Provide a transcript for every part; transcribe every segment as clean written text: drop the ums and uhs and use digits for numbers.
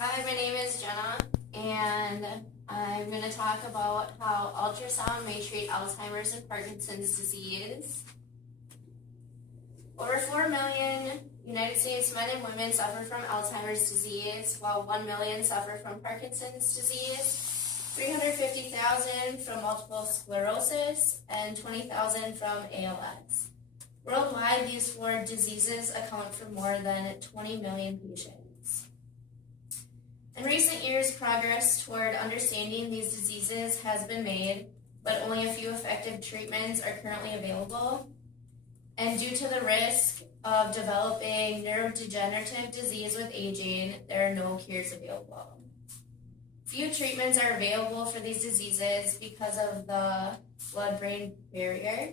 Hi, my name is Jenna, and I'm going to talk about how ultrasound may treat Alzheimer's and Parkinson's disease. Over 4 million United States men and women suffer from Alzheimer's disease, while 1 million suffer from Parkinson's disease, 350,000 from multiple sclerosis, and 20,000 from ALS. Worldwide, these four diseases account for more than 20 million patients. In recent years, progress toward understanding these diseases has been made, but only a few effective treatments are currently available. And due to the risk of developing neurodegenerative disease with aging, there are no cures available. Few treatments are available for these diseases because of the blood-brain barrier.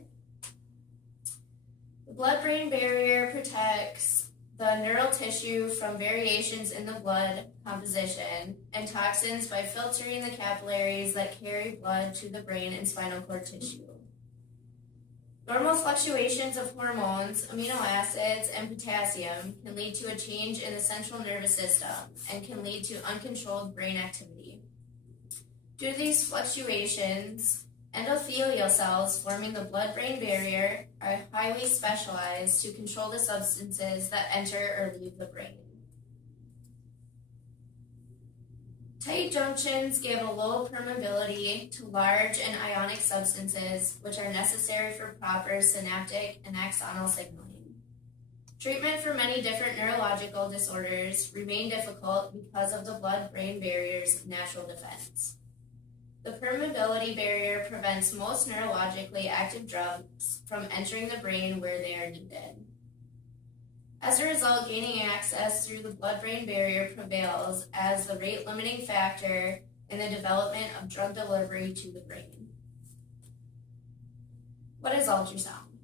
The blood-brain barrier protects the neural tissue from variations in the blood composition and toxins by filtering the capillaries that carry blood to the brain and spinal cord tissue. Normal fluctuations of hormones, amino acids, and potassium can lead to a change in the central nervous system and can lead to uncontrolled brain activity. Due to these fluctuations, endothelial cells forming the blood-brain barrier are highly specialized to control the substances that enter or leave the brain. Tight junctions give a low permeability to large and ionic substances, which are necessary for proper synaptic and axonal signaling. Treatment for many different neurological disorders remain difficult because of the blood-brain barrier's natural defense. The permeability barrier prevents most neurologically active drugs from entering the brain where they are needed. As a result, gaining access through the blood-brain barrier prevails as the rate-limiting factor in the development of drug delivery to the brain. What is ultrasound?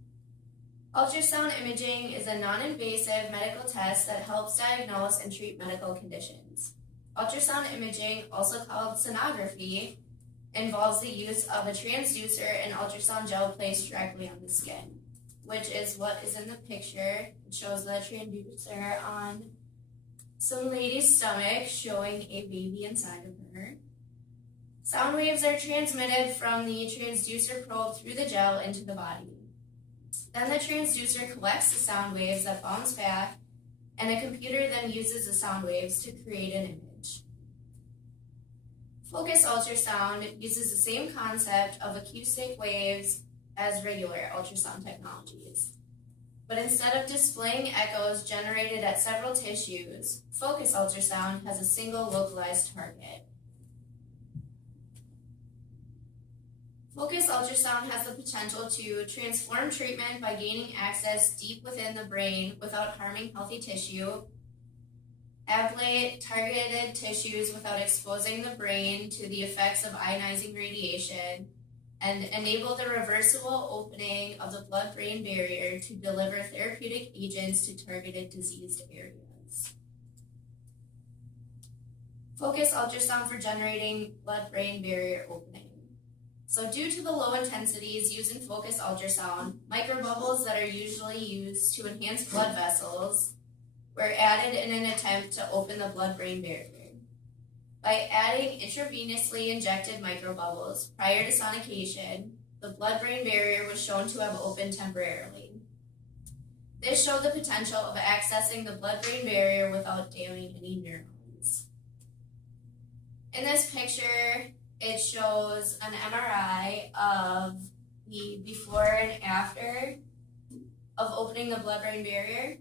Ultrasound imaging is a non-invasive medical test that helps diagnose and treat medical conditions. Ultrasound imaging, also called sonography, involves the use of a transducer and ultrasound gel placed directly on the skin, which is what is in the picture. It shows the transducer on some lady's stomach showing a baby inside of her. Sound waves are transmitted from the transducer probe through the gel into the body. Then the transducer collects the sound waves that bounce back, and a computer then uses the sound waves to create an image. Focus ultrasound uses the same concept of acoustic waves as regular ultrasound technologies. But instead of displaying echoes generated at several tissues, focus ultrasound has a single localized target. Focus ultrasound has the potential to transform treatment by gaining access deep within the brain without harming healthy tissue, ablate targeted tissues without exposing the brain to the effects of ionizing radiation, and enable the reversible opening of the blood-brain barrier to deliver therapeutic agents to targeted diseased areas. Focus ultrasound for generating blood-brain barrier opening. So due to the low intensities used in focus ultrasound, microbubbles that are usually used to enhance blood vessels were added in an attempt to open the blood-brain barrier. By adding intravenously injected microbubbles prior to sonication, the blood-brain barrier was shown to have opened temporarily. This showed the potential of accessing the blood-brain barrier without damaging any neurons. In this picture, it shows an MRI of the before and after of opening the blood-brain barrier.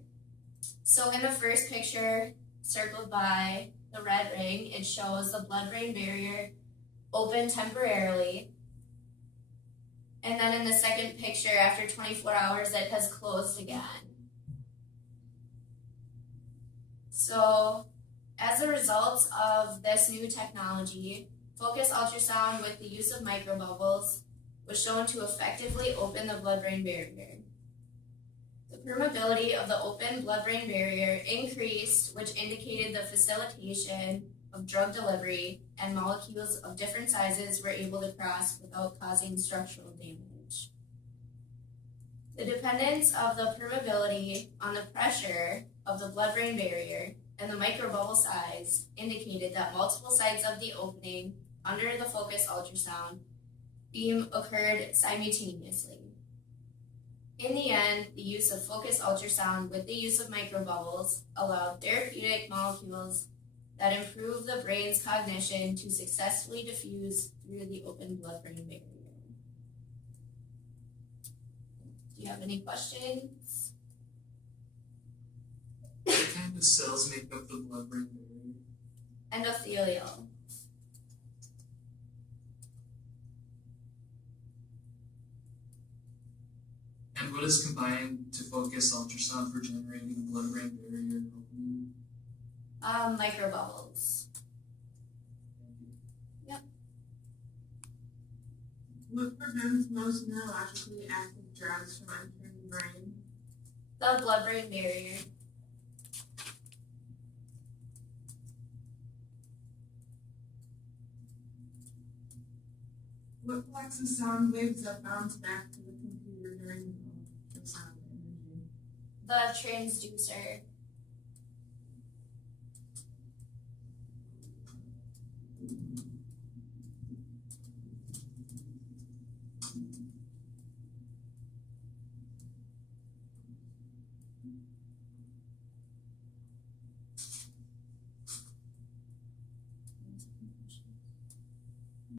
So in the first picture, circled by the red ring, it shows the blood-brain barrier open temporarily. And then in the second picture, after 24 hours, it has closed again. So as a result of this new technology, focus ultrasound with the use of microbubbles was shown to effectively open the blood-brain barrier. The permeability of the open blood-brain barrier increased, which indicated the facilitation of drug delivery, and molecules of different sizes were able to cross without causing structural damage. The dependence of the permeability on the pressure of the blood-brain barrier and the microbubble size indicated that multiple sides of the opening under the focused ultrasound beam occurred simultaneously. In the end, the use of focused ultrasound with the use of microbubbles allowed therapeutic molecules that improve the brain's cognition to successfully diffuse through the open blood-brain barrier. Do you have any questions? What kind of cells make up the blood-brain barrier? Endothelial. And what is combined to focus ultrasound for generating the blood-brain barrier opening? Microbubbles. Yep. What prevents most neurologically active drugs from entering the brain? The blood-brain barrier. What flexes sound waves that bounce back to the computer during the sound energy? The transducer.